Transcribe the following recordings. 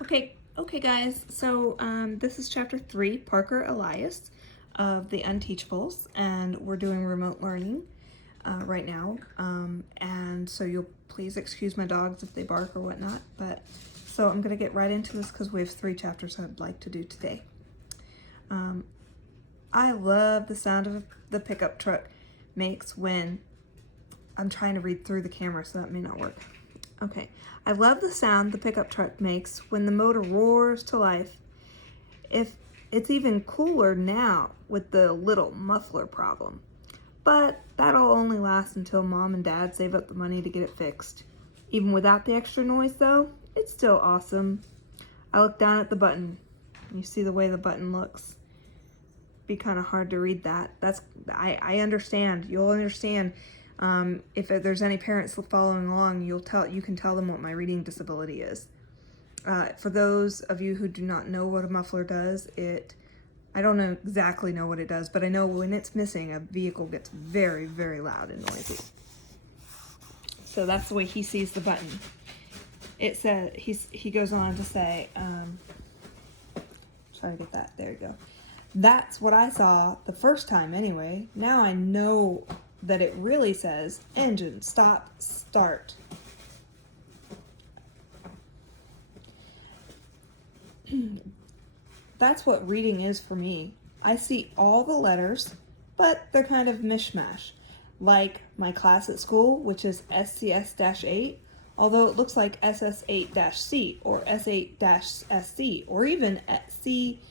Okay, guys. So this is chapter 3, Parker Elias of the UnTeachables, and we're doing remote learning right now. And so you'll please excuse my dogs if they bark or whatnot. But so I'm gonna get right into this because we have 3 chapters I'd like to do today. I love the sound of the pickup truck makes when I'm trying to read through the camera, so that may not work. Okay, I love the sound the pickup truck makes when the motor roars to life. If it's even cooler now with the little muffler problem. But that'll only last until Mom and Dad save up the money to get it fixed. Even without the extra noise though, it's still awesome. I look down at the button. You see the way the button looks. Be kind of hard to read that. I understand. You'll understand. If there's any parents following along, you can tell them what my reading disability is. For those of you who do not know what a muffler does, I don't exactly know what it does, but I know when it's missing, a vehicle gets very, very loud and noisy. So that's the way he sees the button. It said, he goes on to say, sorry to get that, there you go. That's what I saw the first time anyway. Now I know that it really says engine stop start. That's what reading is for me. I see all the letters, but they're kind of mishmash. Like my class at school, which is SCS-8, although it looks like SS8-C or S8-SC or even C-S-8S.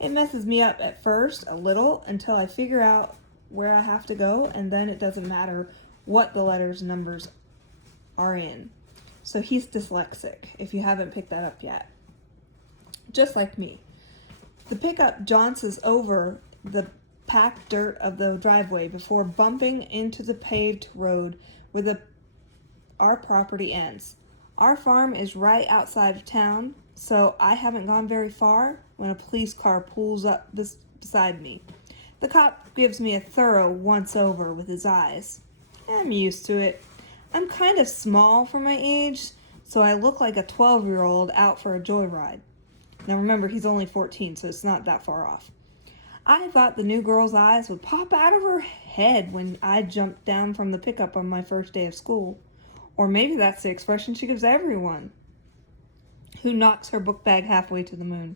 It messes me up at first a little until I figure out where I have to go, and then it doesn't matter what the letters and numbers are in. So he's dyslexic, if you haven't picked that up yet. Just like me. The pickup jaunts over the packed dirt of the driveway before bumping into the paved road where our property ends. Our farm is right outside of town, so I haven't gone very far when a police car pulls up beside me. The cop gives me a thorough once-over with his eyes. I'm used to it. I'm kind of small for my age, so I look like a 12-year-old out for a joyride. Now remember, he's only 14, so it's not that far off. I thought the new girl's eyes would pop out of her head when I jumped down from the pickup on my first day of school. Or maybe that's the expression she gives everyone who knocks her book bag halfway to the moon.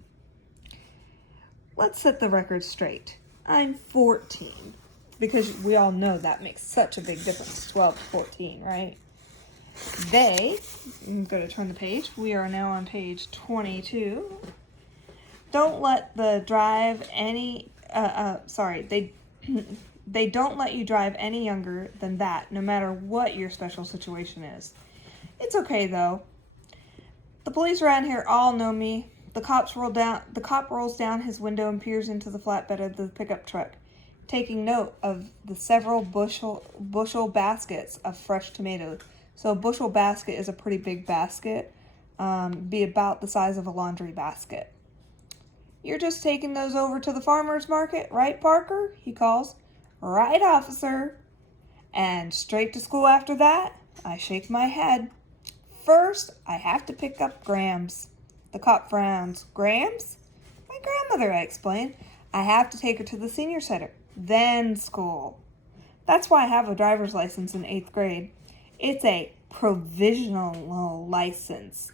Let's set the record straight. I'm 14. Because we all know that makes such a big difference, 12 to 14, right? I'm going to turn the page. We are now on page 22. Don't let the drive any, they don't let you drive any younger than that, no matter what your special situation is. It's okay, though. The police around here all know me. The cop rolls down his window and peers into the flatbed of the pickup truck, taking note of the several bushel baskets of fresh tomatoes. So a bushel basket is a pretty big basket, be about the size of a laundry basket. You're just taking those over to the farmer's market, right, Parker? He calls. Right, officer. And straight to school after that? I shake my head. First, I have to pick up Grams. The cop frowns. Grams? My grandmother, I explain. I have to take her to the senior center. Then school. That's why I have a driver's license in 8th grade. It's a provisional license.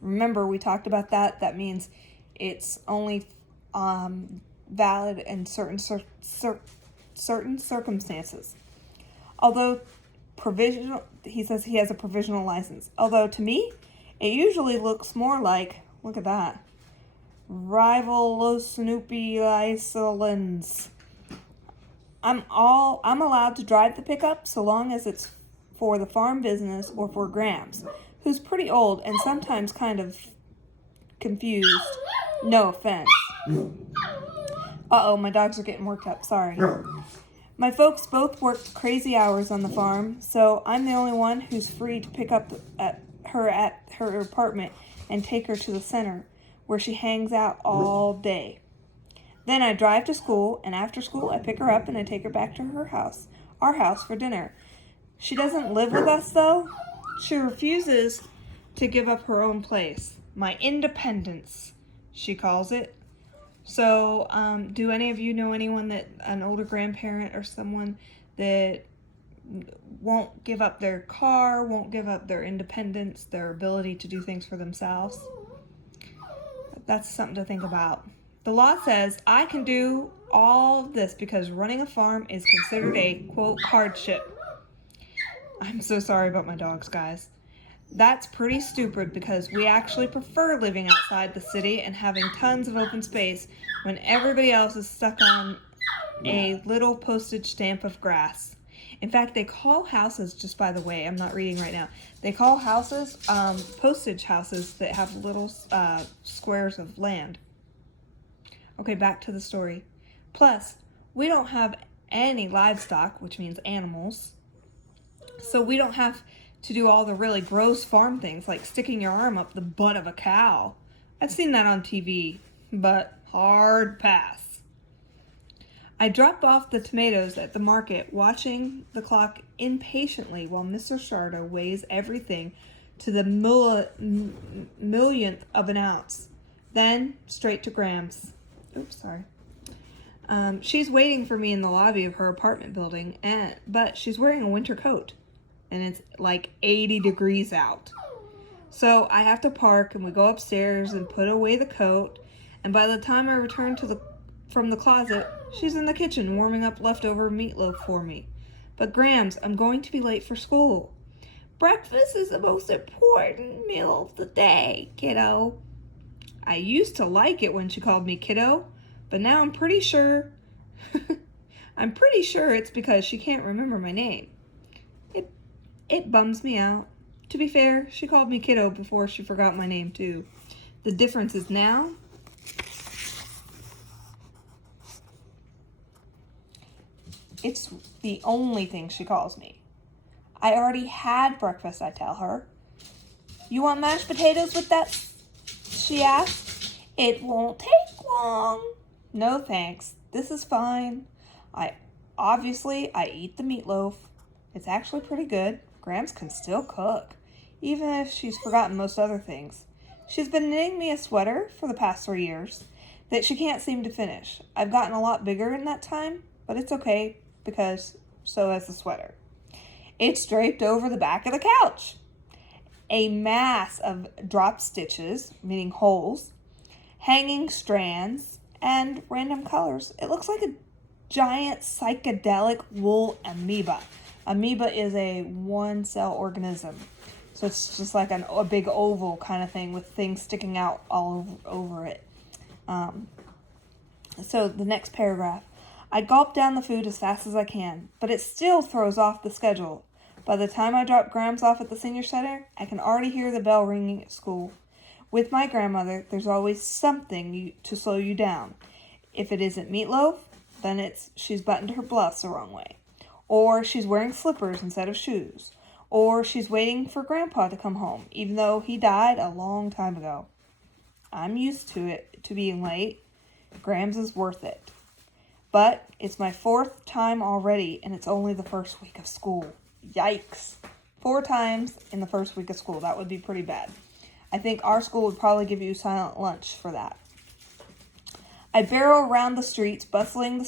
Remember, we talked about that. That means it's only valid in certain circumstances. Although provisional, he says he has a provisional license. Although to me, it usually looks more like, look at that, rival Snoopy license. I'm allowed to drive the pickup so long as it's for the farm business or for Grams, who's pretty old and sometimes kind of confused. No offense. Uh-oh, my dogs are getting worked up, sorry. My folks both worked crazy hours on the farm, so I'm the only one who's free to pick up her at her apartment and take her to the center, where she hangs out all day. Then I drive to school, and after school I pick her up and I take her back to our house for dinner. She doesn't live with us, though. She refuses to to give up her own place. My independence, she calls it. So, do any of you know anyone that, an older grandparent or someone that won't give up their car, won't give up their independence, their ability to do things for themselves? That's something to think about. The law says I can do all of this because running a farm is considered a, quote, hardship. I'm so sorry about my dogs, guys. That's pretty stupid because we actually prefer living outside the city and having tons of open space when everybody else is stuck on a little postage stamp of grass. In fact, they call houses, just by the way, I'm not reading right now, they call houses postage houses that have little squares of land. Okay, back to the story. Plus, we don't have any livestock, which means animals, so we don't have to do all the really gross farm things like sticking your arm up the butt of a cow. I've seen that on TV, but hard pass. I dropped off the tomatoes at the market, watching the clock impatiently while Mr. Sharda weighs everything to the millionth of an ounce. Then straight to Graham's. Oops, sorry. She's waiting for me in the lobby of her apartment building, but she's wearing a winter coat, and it's like 80 degrees out. So I have to park, and we go upstairs and put away the coat, and by the time I return from the closet, she's in the kitchen warming up leftover meatloaf for me. But Grams, I'm going to be late for school. Breakfast is the most important meal of the day, kiddo. I used to like it when she called me kiddo, but now I'm pretty sure it's because she can't remember my name. It bums me out. To be fair, she called me kiddo before she forgot my name too. The difference is now it's the only thing she calls me. I already had breakfast, I tell her. You want mashed potatoes with that? She asks. It won't take long. No thanks. This is fine. I eat the meatloaf. It's actually pretty good. Grams can still cook, even if she's forgotten most other things. She's been knitting me a sweater for the past 3 years that she can't seem to finish. I've gotten a lot bigger in that time, but it's okay because so has the sweater. It's draped over the back of the couch. A mass of drop stitches, meaning holes, hanging strands, and random colors. It looks like a giant psychedelic wool amoeba. Amoeba is a one-cell organism. So it's just like a big oval kind of thing with things sticking out all over it. So the next paragraph. I gulp down the food as fast as I can, but it still throws off the schedule. By the time I drop Grams off at the senior center, I can already hear the bell ringing at school. With my grandmother, there's always something to slow you down. If it isn't meatloaf, then she's buttoned her blouse the wrong way. Or she's wearing slippers instead of shoes. Or she's waiting for Grandpa to come home, even though he died a long time ago. I'm used to being late. Grams is worth it. But it's my 4th time already, and it's only the first week of school. Yikes. 4 times in the first week of school. That would be pretty bad. I think our school would probably give you silent lunch for that. I barrel around the streets, busting the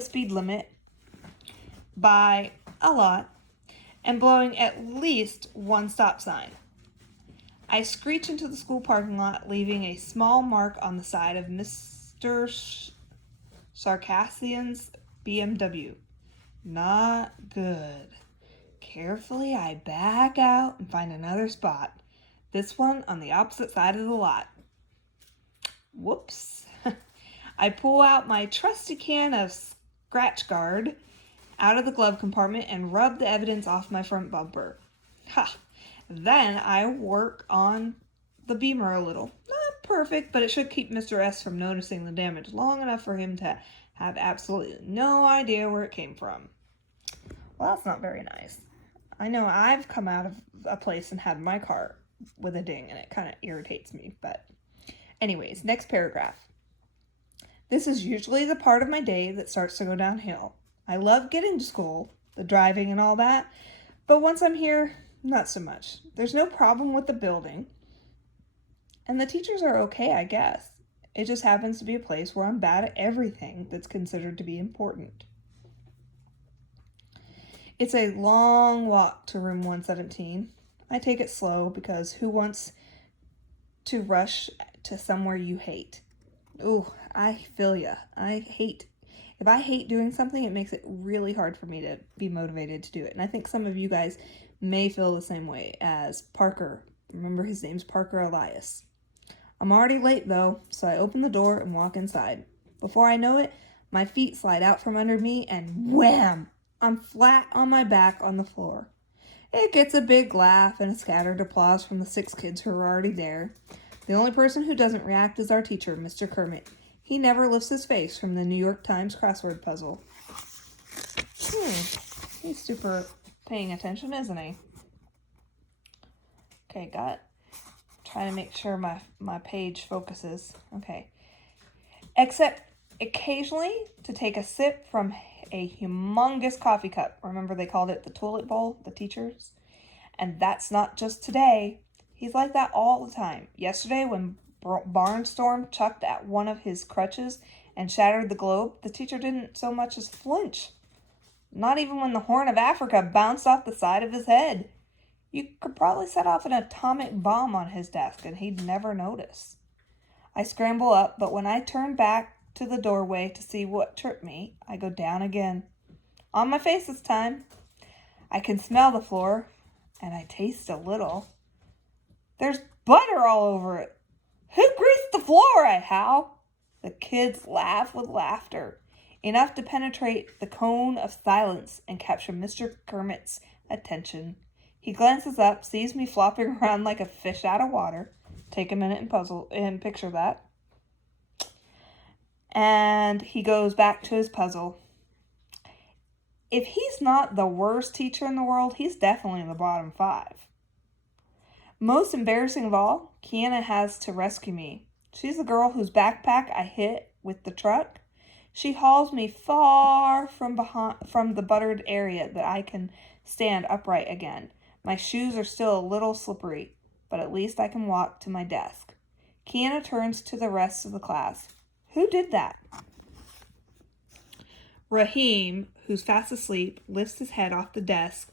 speed limit by a lot, and blowing at least one stop sign. I screech into the school parking lot, leaving a small mark on the side of Mr. Sarkassian's BMW. Not good. Carefully, I back out and find another spot. This one on the opposite side of the lot. Whoops. I pull out my trusty can of Scratch Guard out of the glove compartment and rub the evidence off my front bumper. Then I work on the Beamer a little. Not perfect, but it should keep Mr. S from noticing the damage long enough for him to have absolutely no idea where it came from. Well, that's not very nice. I know I've come out of a place and had my car with a ding, and it kind of irritates me. But anyways, next paragraph. This is usually the part of my day that starts to go downhill. I love getting to school, the driving and all that, but once I'm here, not so much. There's no problem with the building, and the teachers are okay, I guess. It just happens to be a place where I'm bad at everything that's considered to be important. It's a long walk to room 117. I take it slow because who wants to rush to somewhere you hate? Ooh, I feel ya. If I hate doing something, it makes it really hard for me to be motivated to do it. And I think some of you guys may feel the same way as Parker. Remember, his name's Parker Elias. I'm already late though, so I open the door and walk inside. Before I know it, my feet slide out from under me and wham! I'm flat on my back on the floor. It gets a big laugh and a scattered applause from the 6 kids who are already there. The only person who doesn't react is our teacher, Mr. Kermit. He never lifts his face from the New York Times crossword puzzle. He's super paying attention, isn't he? Okay, trying to make sure my page focuses. Okay. Except occasionally to take a sip from a humongous coffee cup. Remember they called it the toilet bowl, the teachers? And that's not just today. He's like that all the time. Yesterday when Barnstorm chucked at one of his crutches and shattered the globe, the teacher didn't so much as flinch. Not even when the Horn of Africa bounced off the side of his head. You could probably set off an atomic bomb on his desk and he'd never notice. I scramble up, but when I turn back to the doorway to see what tripped me, I go down again. On my face this time. I can smell the floor, and I taste a little. There's butter all over it. Who greased the floor? I howl. The kids laugh with laughter, enough to penetrate the cone of silence and capture Mr. Kermit's attention. He glances up, sees me flopping around like a fish out of water. Take a minute and picture that. And he goes back to his puzzle. If he's not the worst teacher in the world, he's definitely in the bottom 5. Most embarrassing of all, Kiana has to rescue me. She's the girl whose backpack I hit with the truck. She hauls me far from the buttered area that I can stand upright again. My shoes are still a little slippery, but at least I can walk to my desk. Kiana turns to the rest of the class. Who did that? Raheem, who's fast asleep, lifts his head off the desk.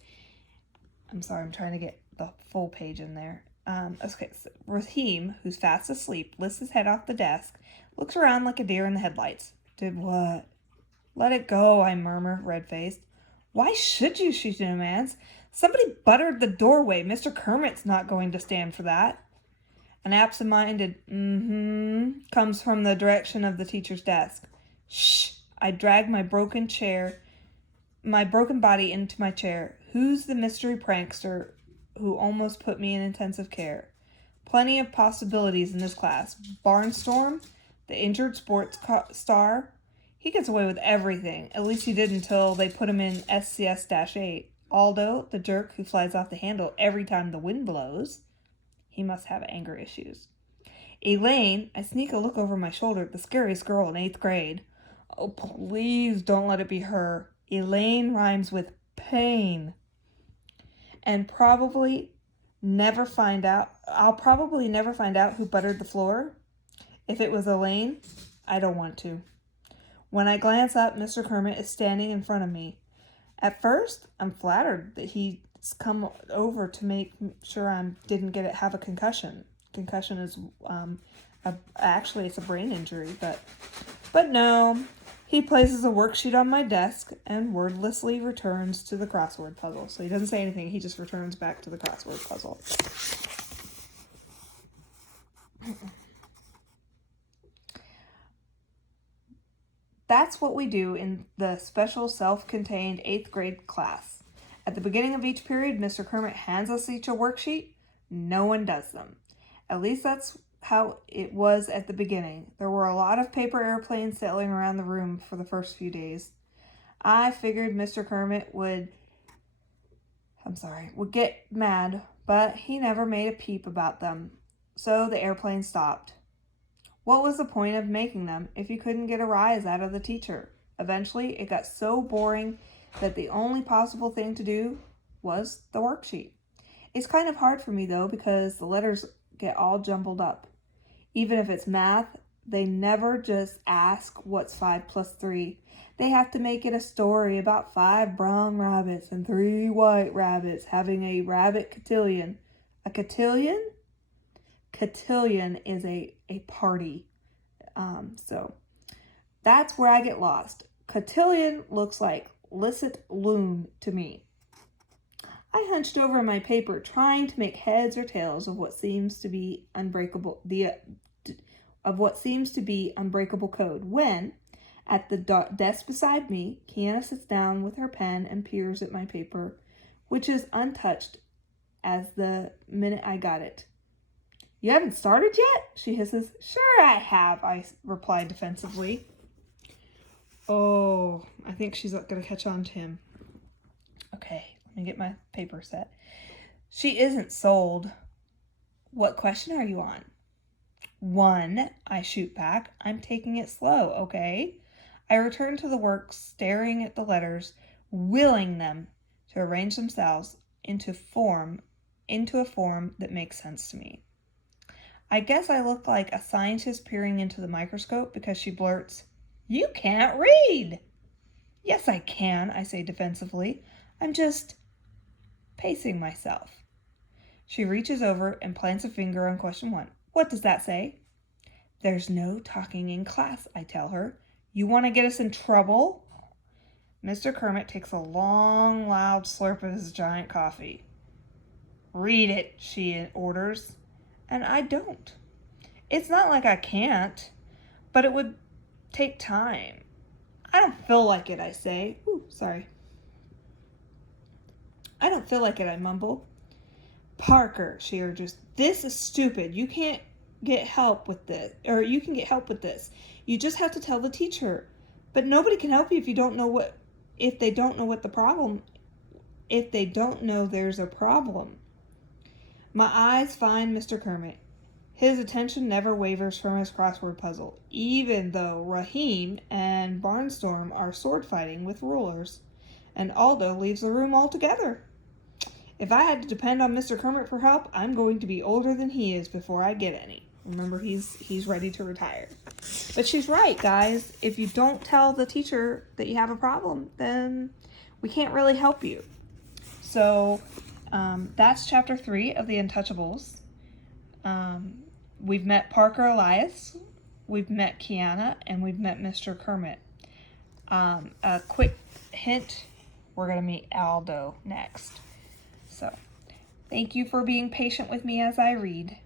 I'm sorry, I'm trying to get the full page in there. So Raheem, who's fast asleep, lifts his head off the desk, looks around like a deer in the headlights. Did what? Let it go, I murmur, red-faced. Why should you, she demands. Somebody buttered the doorway. Mr. Kermit's not going to stand for that. An absent-minded comes from the direction of the teacher's desk. Shh! I drag my broken body into my chair. Who's the mystery prankster who almost put me in intensive care? Plenty of possibilities in this class. Barnstorm, the injured sports star. He gets away with everything. At least he did until they put him in SCS-8. Aldo, the jerk who flies off the handle every time the wind blows. He must have anger issues. Elaine, I sneak a look over my shoulder at the scariest girl in 8th grade. Oh, please don't let it be her. Elaine rhymes with pain. And I'll probably never find out who buttered the floor. If it was Elaine, I don't want to. When I glance up, Mr. Kermit is standing in front of me. At first, I'm flattered that he's come over to make sure I didn't have a concussion. Concussion is actually it's a brain injury, but no. He places a worksheet on my desk and wordlessly returns to the crossword puzzle. So he doesn't say anything, he just returns back to the crossword puzzle. That's what we do in the special self-contained 8th grade class. At the beginning of each period, Mr. Kermit hands us each a worksheet. No one does them. At least that's how it was at the beginning. There were a lot of paper airplanes sailing around the room for the first few days. I figured Mr. Kermit would get mad, but he never made a peep about them. So the airplane stopped. What was the point of making them if you couldn't get a rise out of the teacher? Eventually, it got so boring that the only possible thing to do was the worksheet. It's kind of hard for me though because the letters get all jumbled up. Even if it's math, they never just ask what's 5 plus 3. They have to make it a story about 5 brown rabbits and 3 white rabbits having a rabbit cotillion. A cotillion? Cotillion is a party. So that's where I get lost. Cotillion looks like licit loon to me. I hunched over my paper, trying to make heads or tails of what seems to be unbreakable code, when, at the desk beside me, Kiana sits down with her pen and peers at my paper, which is untouched as the minute I got it. You haven't started yet? She hisses. Sure I have, I replied defensively. Oh, I think she's going to catch on to him. Okay, let me get my paper set. She isn't sold. What question are you on? 1, I shoot back. I'm taking it slow, okay? I return to the work, staring at the letters, willing them to arrange themselves into a form that makes sense to me. I guess I look like a scientist peering into the microscope because she blurts, "You can't read!" Yes, I can, I say defensively. I'm just pacing myself. She reaches over and plants a finger on question 1. What does that say? There's no talking in class, I tell her. You want to get us in trouble? Mr. Kermit takes a long, loud slurp of his giant coffee. Read it, she orders. And I don't. It's not like I can't, but it would take time. I don't feel like it, I say. Ooh, sorry. I don't feel like it, I mumble. Parker, she urges, this is stupid. You can't get help with this, or you can get help with this. You just have to tell the teacher. But nobody can help you if they don't know there's a problem. My eyes find Mr. Kermit. His attention never wavers from his crossword puzzle, even though Raheem and Barnstorm are sword fighting with rulers, and Aldo leaves the room altogether. If I had to depend on Mr. Kermit for help, I'm going to be older than he is before I get any. Remember, he's ready to retire. But she's right, guys. If you don't tell the teacher that you have a problem, then we can't really help you. So that's chapter 3 of the UnTeachables. We've met Parker Elias, we've met Kiana, and we've met Mr. Kermit. A quick hint, we're going to meet Aldo next. So, thank you for being patient with me as I read.